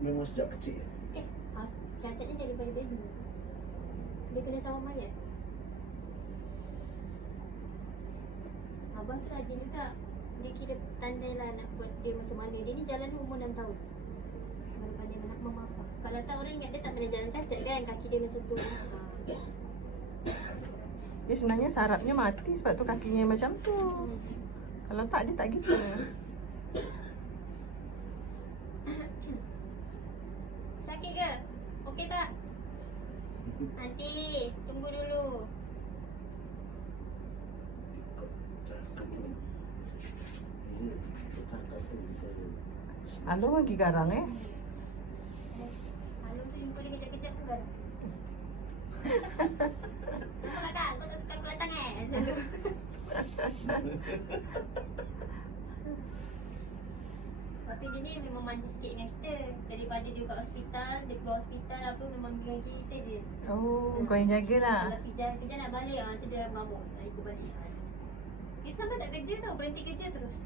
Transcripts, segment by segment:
memang sejak kecil ya? Catatnya daripada baby. Dia kena sama mayat. Abang tu rajin juga. Dia kira tandai lah nak buat dia macam mana. Dia ni jalan umur 6 tahun. Pandai nak memaaf. Kalau tak orang ingat dia tak pernah jalan cacat kan. Kaki dia macam tu. Dia sebenarnya sarafnya mati sebab tu kakinya macam tu. Kalau tak dia tak gitu. Sakit ke? Okey tak? Nanti tunggu dulu. Cakap ni. Ini cakap tu bukan. Alo lagi garang Alung tu jumpa dia kejap-kejap pun garang. Apa kakak? Kau tak suka aku datang macam tu. Tapi dia ni memang manja sikit dengan kita. Daripada dia kat hospital, dia keluar hospital apa memang dengan kita je. Oh, kau yang jagalah. Kalau Pijan nak balik, nanti dia mengamuk. Nak ikut balik. Dia sampai tak kerja tau, berhenti kerja terus.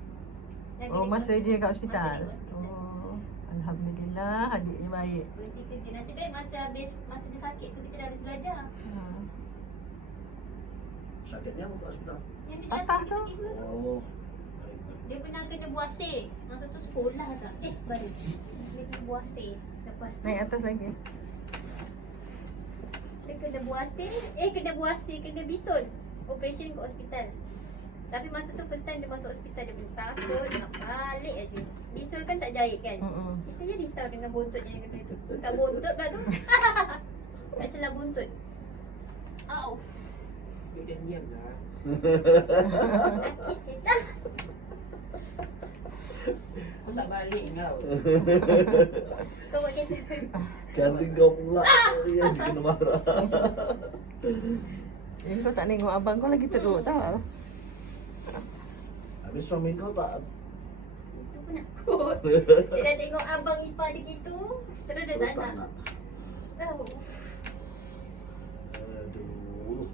Jaga Oh, dia masa kat- dia kat masa hospital. dia kat hospital. Oh, alhamdulillah adiknya baik. Berhenti kerja. Nasib baik masa dia sakit tu kita dah habis belajar. Ha. Sakitnya apa kat hospital? Yang dia Patah jatuh tu? tiba-tiba. Oh. Baik. Dia pernah kena buasir. Masa tu sekolah tak? Baru. Dia kena buasir. Lepas tu Naik atas lagi. dia kena buasir, kena bisul. Operation kat hospital. Tapi masa tu first time dia masuk hospital, dia pun takut, nak balik aje. Bisul kan tak jahit kan? Kita je risau dengan buntutnya yang kata tu. Tak buntut pula tu. Tak salah buntut. Au. Dia diam lah. Sakit setan. Kau tak balik kau. Kau buat kereta. Ganti kau pula yang kena marah. Kau tak tengok abang kau lagi teruk tau. Habis suami kau tak Itu penakut. Dia dah tengok abang ipar dia gitu, terus dia terus tak tak nak. nak. Oh. Aduh.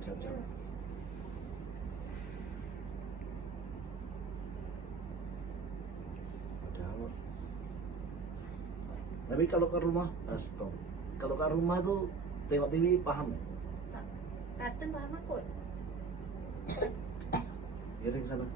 Jap. Padahal. Tapi kalau ke rumah, stop. Kalau ke rumah tuh tengok TV paham ya? Kartun faham kot. Giring sana.